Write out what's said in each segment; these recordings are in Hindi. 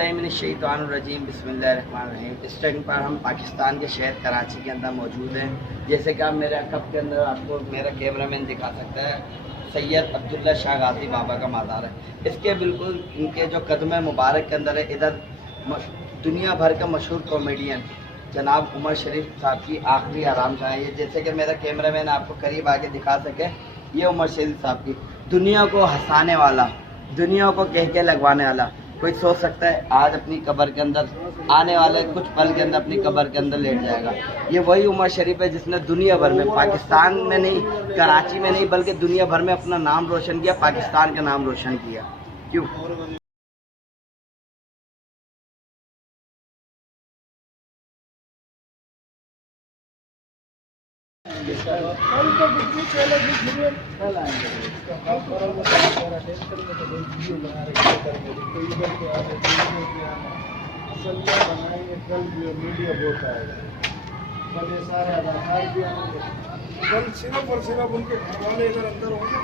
औज़ुबिल्लाहिमिनश्शैतानिर्रजीम बिस्मिल्लाहिर्रहमानिर्रहीम। इस टाइम पर हम पाकिस्तान के शहर कराची के अंदर मौजूद हैं। जैसे कि आप मेरे कप के अंदर आपको मेरा कैमरामैन दिखा सकता है, सैयद अब्दुल्ला शाह गाजी बाबा का मज़ार है। इसके बिल्कुल इनके जो कदम मुबारक के अंदर है, इधर दुनिया भर का मशहूर कॉमेडियन जनाब उमर शरीफ साहब की आखिरी आरामगाह है। जैसे कि मेरा कैमरामैन आपको करीब आके दिखा सके, ये उमर शरीफ साहब की दुनिया को हंसाने वाला, दुनिया को कह के लगवाने वाला। कोई सोच सकता है आज अपनी कब्र के अंदर आने वाले कुछ पल के अंदर अपनी कब्र के अंदर लेट जाएगा। ये वही उमर शरीफ है जिसने दुनिया भर में, पाकिस्तान में नहीं, कराची में नहीं, बल्कि दुनिया भर में अपना नाम रोशन किया, पाकिस्तान का नाम रोशन किया। क्यों? मीडिया बहुत आएगा, कल ये सारे अदाकार भी आएंगे, कल सिर्फ और सिर्फ उनके घर वाले इधर अंदर होंगे,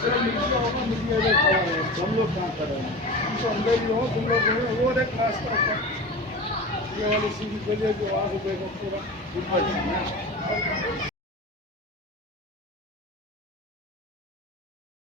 सिर्फ मीडिया होगा, मीडिया इधर खड़ा है। हम लोग कहाँ कर रहे हैं, तुम अंदर ही हो, तुम लोग वो एक रास्ता होगा, ये वाली सीधी चलिए जो वहाँ से देखो पूरा